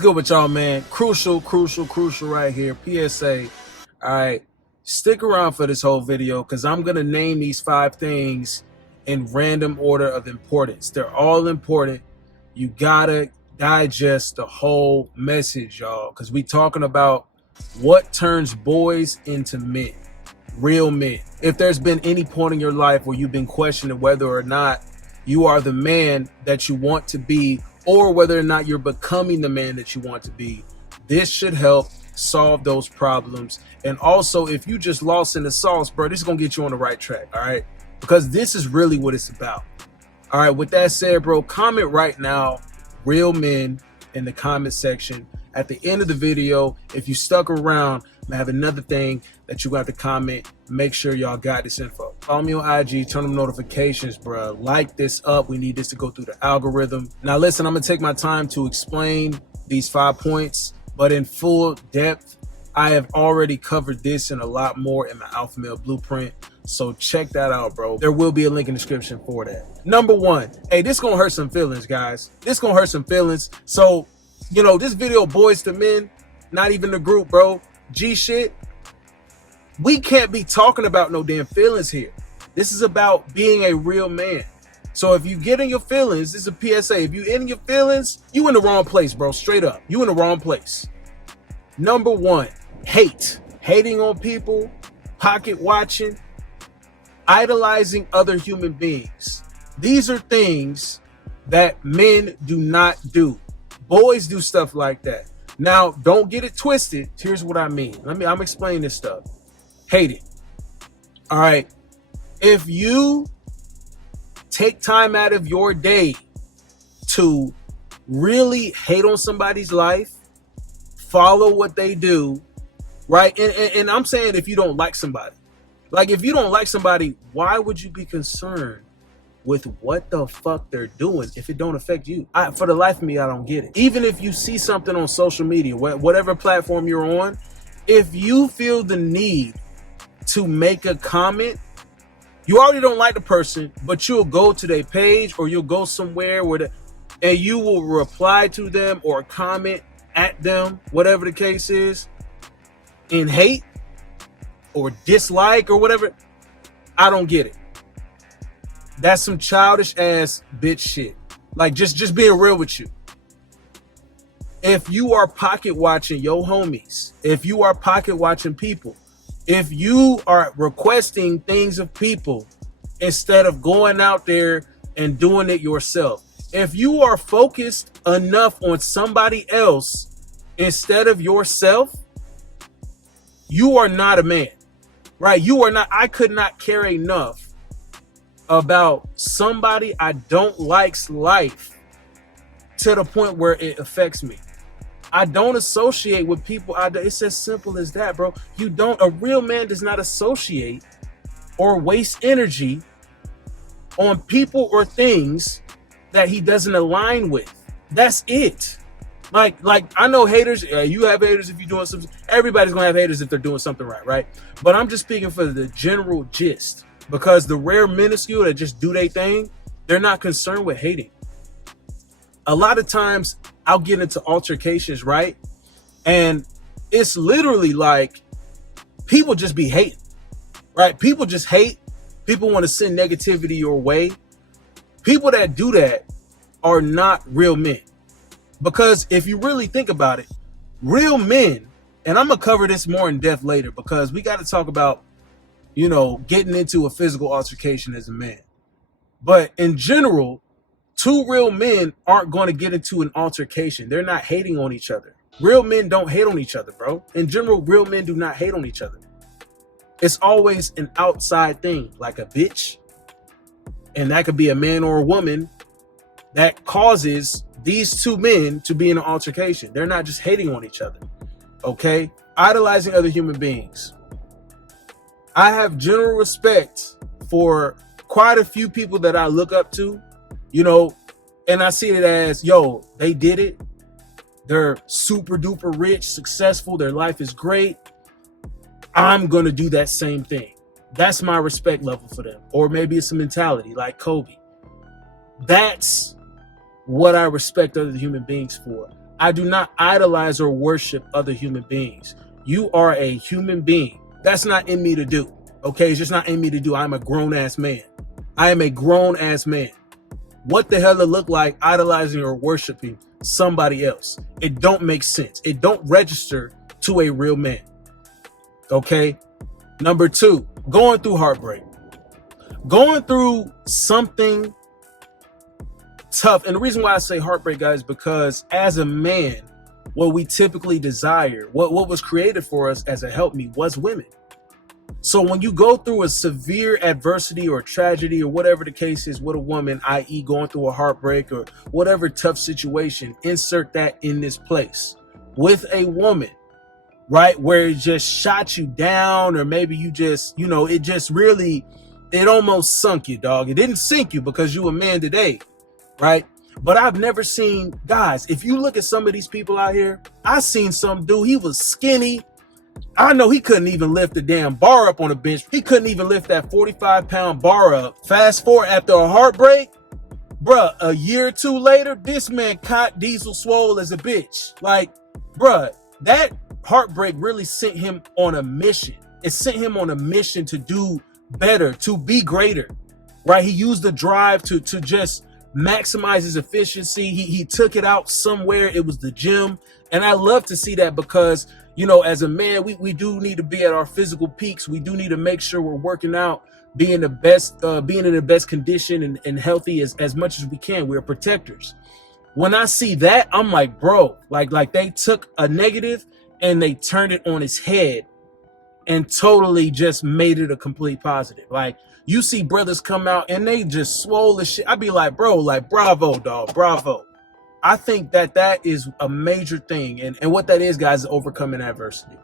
What's good with y'all, man? Crucial right here. PSA. All right. Stick around for this whole video because I'm going to name these 5 things in random order of importance. They're all important. You got to digest the whole message, y'all, because we talking about what turns boys into men, real men. If there's been any point in your life where you've been questioning whether or not you are the man that you want to be, or whether or not you're becoming the man that you want to be, this should help solve those problems. And also, if you just lost in the sauce, bro, this is gonna get you on the right track, all right? Because this is really what it's about. All right, with that said, bro, comment right now, real men, in the comment section. At the end of the video, if you stuck around, I have another thing that you got to comment. Make sure y'all got this info. Follow me on IG, turn on notifications, bro. Like this up. We need this to go through the algorithm. Now, listen, I'm going to take my time to explain these 5 points, but in full depth. I have already covered this and a lot more in my Alpha Male Blueprint. So check that out, bro. There will be a link in the description for that. Number 1. Hey, this going to hurt some feelings, guys. This going to hurt some feelings. So, you know, this video, boys to men, not even the group, bro. G shit. We can't be talking about no damn feelings here. This is about being a real man. So if you get in your feelings, this is a PSA. If you in your feelings, you in the wrong place, bro. Straight up. You in the wrong place. Number 1, hate. Hating on people, pocket watching, idolizing other human beings. These are things that men do not do. Boys do stuff like that. Now, don't get it twisted. Here's what I mean. I'm explaining this stuff. Hate it. All right. If you take time out of your day to really hate on somebody's life, follow what they do, right? And I'm saying if you don't like somebody, like if you don't like somebody, why would you be concerned with what the fuck they're doing if it don't affect you? For the life of me, I don't get it. Even if you see something on social media, whatever platform you're on, if you feel the need to make a comment, you already don't like the person, but you'll go to their page or you'll go somewhere and you will reply to them or comment at them, whatever the case is, in hate or dislike or whatever. I don't get it. That's some childish ass bitch shit. Like just being real with you. If you are pocket watching your homies, if you are pocket watching people, if you are requesting things of people instead of going out there and doing it yourself, if you are focused enough on somebody else instead of yourself, you are not a man, right? You are not. I could not care enough about somebody I don't like's life to the point where it affects me. I don't associate with people. It's as simple as that, bro. A real man does not associate or waste energy on people or things that he doesn't align with. That's it. Like I know haters. You have haters if you're doing something. Everybody's gonna have haters if they're doing something right? But I'm just speaking for the general gist. Because the rare minuscule that just do their thing, they're not concerned with hating. A lot of times I'll get into altercations, right? And it's literally like people just be hating, right? People just hate. People want to send negativity your way. People that do that are not real men. Because if you really think about it, real men, and I'm going to cover this more in depth later because we got to talk about, you know, getting into a physical altercation as a man. But in general, 2 real men aren't going to get into an altercation. They're not hating on each other. Real men don't hate on each other, bro. In general, real men do not hate on each other. It's always an outside thing, like a bitch. And that could be a man or a woman that causes these 2 men to be in an altercation. They're not just hating on each other. Okay? Idolizing other human beings. I have general respect for quite a few people that I look up to, you know, and I see it as, yo, they did it. They're super duper rich, successful. Their life is great. I'm going to do that same thing. That's my respect level for them. Or maybe it's a mentality like Kobe. That's what I respect other human beings for. I do not idolize or worship other human beings. You are a human being. That's not in me to do. Okay, it's just not in me to do. I'm a grown-ass man. I am a grown-ass man. What the hell it look like idolizing or worshiping somebody else? It don't make sense. It don't register to a real man. Okay? Number 2, going through heartbreak. Going through something tough. And the reason why I say heartbreak, guys, because as a man, what we typically desire, what was created for us as a helpmeet was women. So when you go through a severe adversity or tragedy or whatever the case is with a woman, i.e. going through a heartbreak or whatever tough situation, insert that in this place. With a woman, right, where it just shot you down, or maybe you just, it just really, it almost sunk you, dog. It didn't sink you because you a man today, right? But I've never seen, guys, if you look at some of these people out here, I seen some dude, he was skinny. I know he couldn't even lift the damn bar up on a bench. He couldn't even lift that 45-pound bar up. Fast forward after a heartbreak, bruh, a year or two later, this man caught diesel swole as a bitch. Like, bruh, that heartbreak really sent him on a mission. It sent him on a mission to do better, to be greater, right? He used the drive to just maximize his efficiency. He took it out somewhere. It was the gym. And I love to see that because, as a man, we do need to be at our physical peaks. We do need to make sure we're working out, being in the best condition and healthy as much as we can. We're protectors. When I see that, I'm like, bro, like they took a negative and they turned it on its head and totally just made it a complete positive. Like, you see brothers come out and they just swole the shit. I'd be like, bro, like, bravo, dog, bravo. I think that is a major thing. And what that is, guys, is overcoming adversity.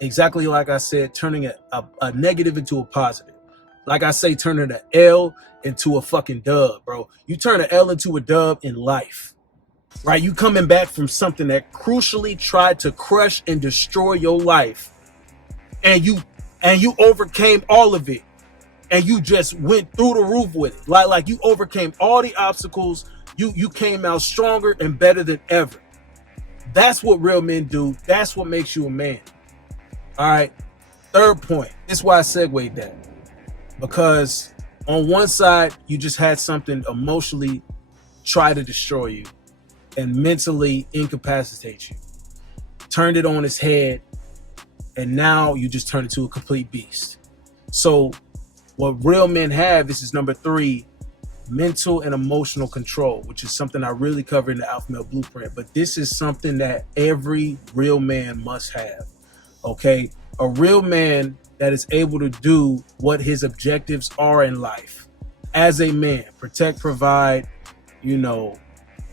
Exactly like I said, turning a negative into a positive. Like I say, turning an L into a fucking dub, bro. You turn an L into a dub in life, right? You coming back from something that crucially tried to crush and destroy your life. And you overcame all of it. And you just went through the roof with it. Like you overcame all the obstacles. You came out stronger and better than ever. That's what real men do. That's what makes you a man. All right. Third point. This is why I segued that. Because on one side, you just had something emotionally try to destroy you and mentally incapacitate you. Turned it on its head. And now you just turn into a complete beast. So what real men have, this is number 3, mental and emotional control, which is something I really cover in the Alpha Male Blueprint. But this is something that every real man must have. Okay? A real man that is able to do what his objectives are in life as a man, protect, provide,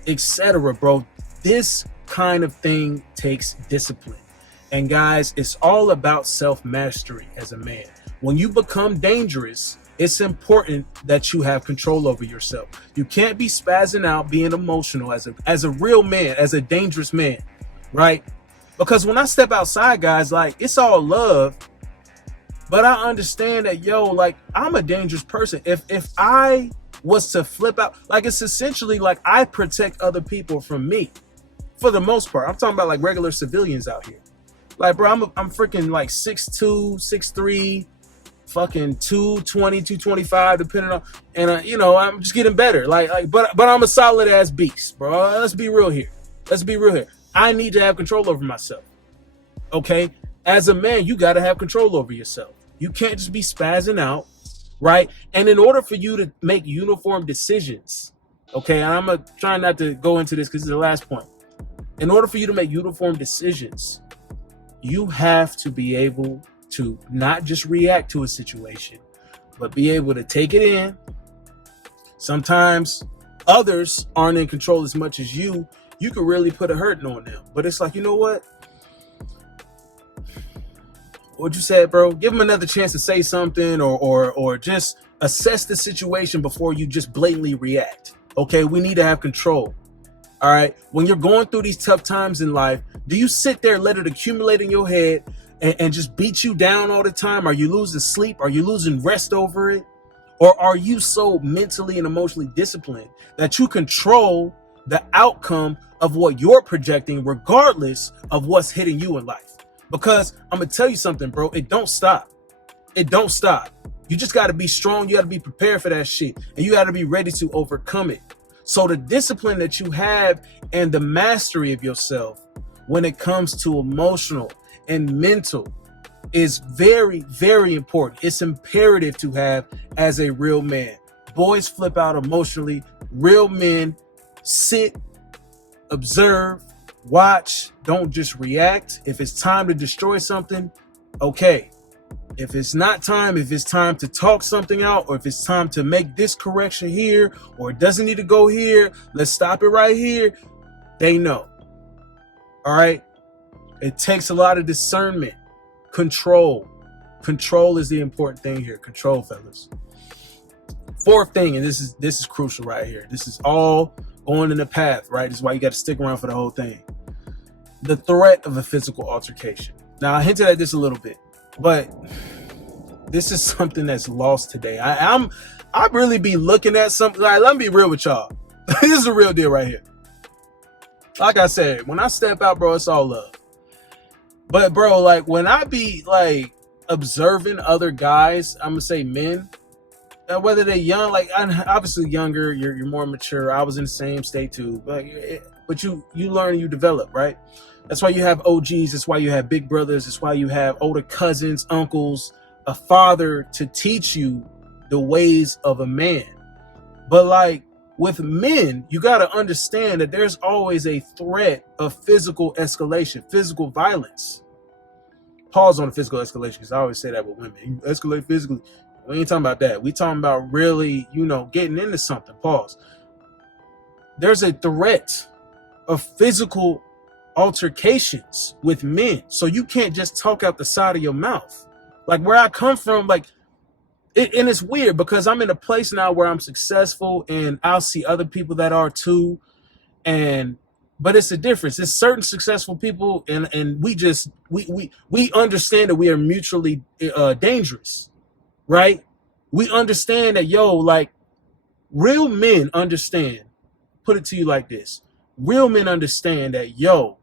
etc., bro. This kind of thing takes discipline. And guys, it's all about self-mastery as a man. When you become dangerous, it's important that you have control over yourself. You can't be spazzing out, being emotional as a real man, as a dangerous man, right? Because when I step outside, guys, like, it's all love, but I understand that, like, I'm a dangerous person. If I was to flip out, like, it's essentially like I protect other people from me for the most part. I'm talking about like regular civilians out here. Like, bro, I'm freaking like 6'2", 6'3", fucking 220, 225, depending on, and I'm just getting better. But I'm a solid ass beast, bro. Let's be real here. I need to have control over myself. Okay? As a man, you got to have control over yourself. You can't just be spazzing out, right? And in order for you to make uniform decisions, okay, and I'm going to try not to go into this because it's the last point. In order for you to make uniform decisions, you have to be able to not just react to a situation, but be able to take it in. Sometimes others aren't in control as much as you. You can really put a hurting on them. But it's like, you know what? What you said, bro? Give them another chance to say something, or just assess the situation before you just blatantly react. Okay, we need to have control. All right. When you're going through these tough times in life, do you sit there, let it accumulate in your head and just beat you down all the time? Are you losing sleep? Are you losing rest over it? Or are you so mentally and emotionally disciplined that you control the outcome of what you're projecting, regardless of what's hitting you in life. Because I'm gonna tell you something, bro, it don't stop. It don't stop. You just got to be strong. You got to be prepared for that shit, and you got to be ready to overcome it. So the discipline that you have and the mastery of yourself when it comes to emotional and mental is very, very important. It's imperative to have as a real man. Boys flip out emotionally. Real men sit, observe, watch, don't just react. If it's time to destroy something, okay. If it's not time, if it's time to talk something out, or if it's time to make this correction here, or it doesn't need to go here, let's stop it right here, they know. All right? It takes a lot of discernment. Control. Control is the important thing here. Control, fellas. Fourth thing, and this is crucial right here. This is all going in the path, right? This is why you got to stick around for the whole thing. The threat of a physical altercation. Now, I hinted at this a little bit, but this is something that's lost today. I really be looking at something. Like, let me be real with y'all. This is the real deal right here. Like I said, when I step out, bro, it's all love. But bro, like when I be like observing other guys, I'm gonna say men, whether they're young, like obviously younger, you're more mature. I was in the same state too, but you learn, you develop, right? That's why you have OGs. That's why you have big brothers. That's why you have older cousins, uncles, a father to teach you the ways of a man. But like with men, you got to understand that there's always a threat of physical escalation, physical violence. Pause on the physical escalation, because I always say that with women. You escalate physically. We ain't talking about that. We talking about really, getting into something. Pause. There's a threat of physical altercations with men. So you can't just talk out the side of your mouth. Like where I come from, and it's weird because I'm in a place now where I'm successful and I'll see other people that are too. But it's a difference. It's certain successful people and we understand that we are mutually dangerous, right? We understand that, real men understand. Put it to you like this. Real men understand that,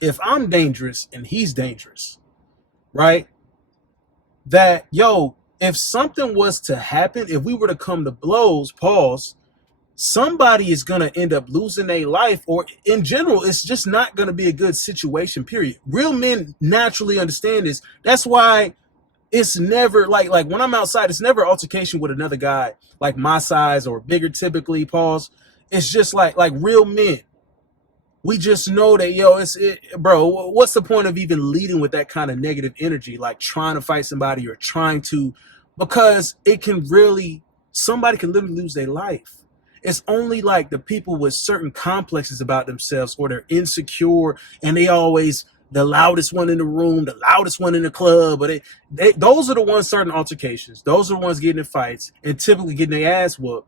if I'm dangerous and he's dangerous, right? That, if something was to happen, if we were to come to blows, pause, somebody is going to end up losing their life, or in general, it's just not going to be a good situation, period. Real men naturally understand this. That's why it's never like when I'm outside, it's never altercation with another guy like my size or bigger, typically, pause. It's just like real men. We just know that, bro, what's the point of even leading with that kind of negative energy, like trying to fight somebody or because somebody can literally lose their life. It's only like the people with certain complexes about themselves, or they're insecure and they always the loudest one in the room, the loudest one in the club, but those are the ones starting altercations. Those are the ones getting in fights and typically getting their ass whooped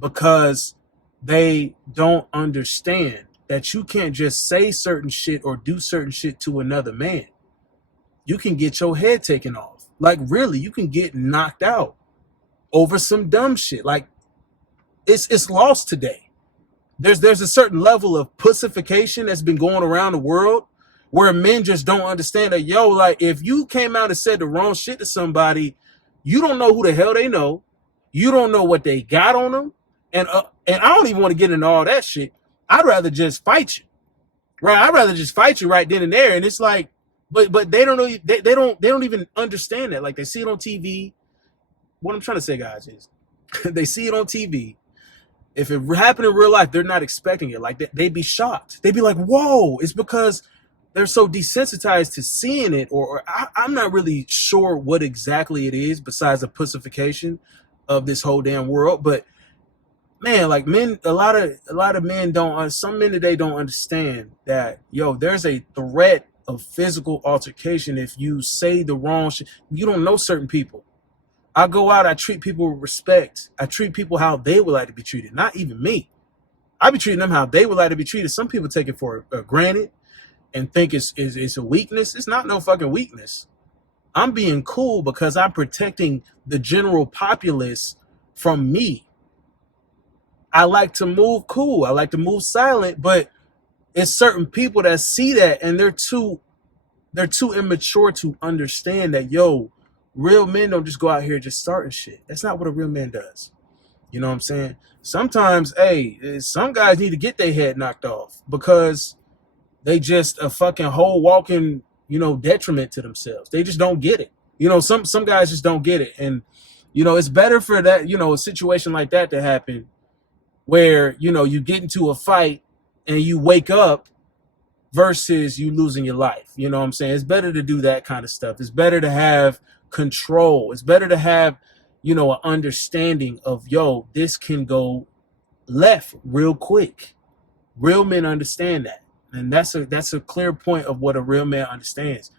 because they don't understand that you can't just say certain shit or do certain shit to another man. You can get your head taken off. Like really, you can get knocked out over some dumb shit. Like it's lost today. There's a certain level of pussification that's been going around the world where men just don't understand that, if you came out and said the wrong shit to somebody, you don't know who the hell they know. You don't know what they got on them. And I don't even want to get into all that shit. I'd rather just fight you, right? I'd rather just fight you right then and there. And it's like, but they don't know. They don't even understand that. Like they see it on TV. What I'm trying to say, guys, is they see it on TV. If it happened in real life, they're not expecting it. Like they'd be shocked. They'd be like, "Whoa!" It's because they're so desensitized to seeing it, or I'm not really sure what exactly it is besides the pussification of this whole damn world. But man, like men, a lot of men some men today don't understand that, there's a threat of physical altercation if you say the wrong shit. You don't know certain people. I go out, I treat people with respect. I treat people how they would like to be treated, not even me. I be treating them how they would like to be treated. Some people take it for granted and think it's a weakness. It's not no fucking weakness. I'm being cool because I'm protecting the general populace from me. I like to move cool. I like to move silent, but it's certain people that see that and they're too immature to understand that, yo, real men don't just go out here just starting shit. That's not what a real man does. You know what I'm saying? Sometimes, hey, some guys need to get their head knocked off because they just a fucking whole walking, detriment to themselves. They just don't get it. Some guys just don't get it. And, it's better for that, a situation like that to happen where, you get into a fight and you wake up versus you losing your life. You know what I'm saying? It's better to do that kind of stuff. It's better to have control. It's better to have, an understanding of, yo, this can go left real quick. Real men understand that. And that's a clear point of what a real man understands.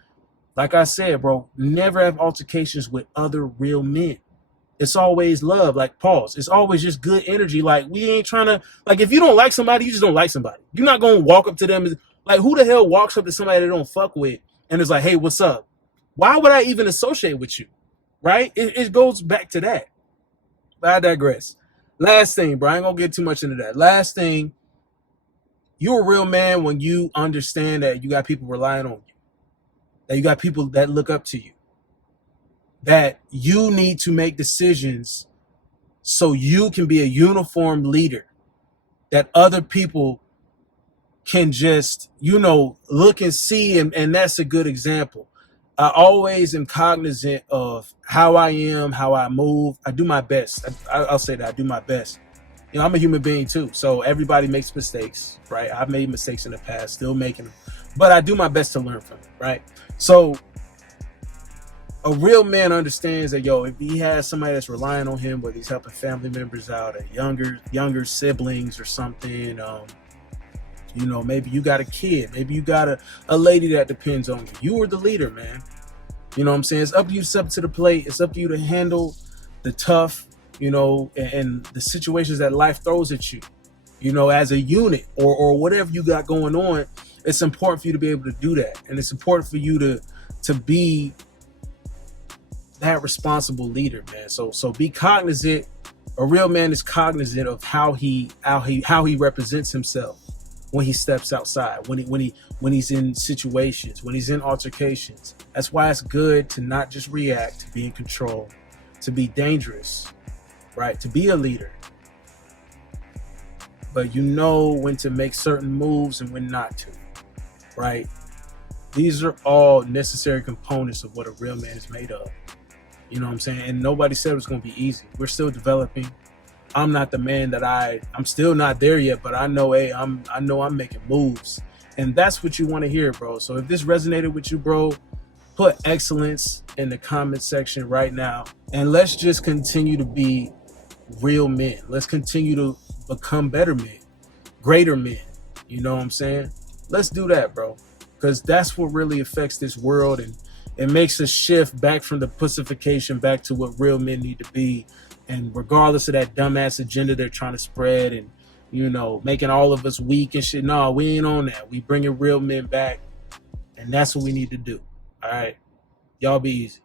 Like I said, bro, never have altercations with other real men. It's always love, like pause. It's always just good energy. Like we ain't trying to, like if you don't like somebody, you just don't like somebody. You're not going to walk up to them. Like who the hell walks up to somebody they don't fuck with and is like, hey, what's up? Why would I even associate with you? Right? It goes back to that. But I digress. Last thing, bro, I ain't going to get too much into that. Last thing, you're a real man when you understand that you got people relying on you, that you got people that look up to you, that you need to make decisions so you can be a uniform leader, that other people can just, look and see, and that's a good example. I always am cognizant of how I am, how I move. I do my best. I'll say that I do my best. I'm a human being too, so everybody makes mistakes, right? I've made mistakes in the past, still making them, but I do my best to learn from it, right? So a real man understands that, yo, if he has somebody that's relying on him, whether he's helping family members out, or younger siblings or something, maybe you got a kid, maybe you got a lady that depends on you. You are the leader, man. You know what I'm saying? It's up to you to step to the plate. It's up to you to handle the tough, and the situations that life throws at you, as a unit or whatever you got going on. It's important for you to be able to do that. And it's important for you to be that responsible leader, man. So be cognizant. A real man is cognizant of how he represents himself when he steps outside, when he's in situations, when he's in altercations. That's why it's good to not just react, to be in control, to be dangerous, right? To be a leader. But you know when to make certain moves and when not to, right? These are all necessary components of what a real man is made of. You know what I'm saying? And nobody said it was going to be easy. We're still developing. I'm not the man that I'm still not there yet, but I know, hey, I know I'm making moves. And that's what you want to hear, bro. So if this resonated with you, bro, put excellence in the comment section right now. And let's just continue to be real men. Let's continue to become better men, greater men. You know what I'm saying? Let's do that, bro. Because that's what really affects this world, and it makes a shift back from the pussification back to what real men need to be. And regardless of that dumbass agenda they're trying to spread and, making all of us weak and shit. No, we ain't on that. We bringing real men back, and that's what we need to do. All right. Y'all be easy.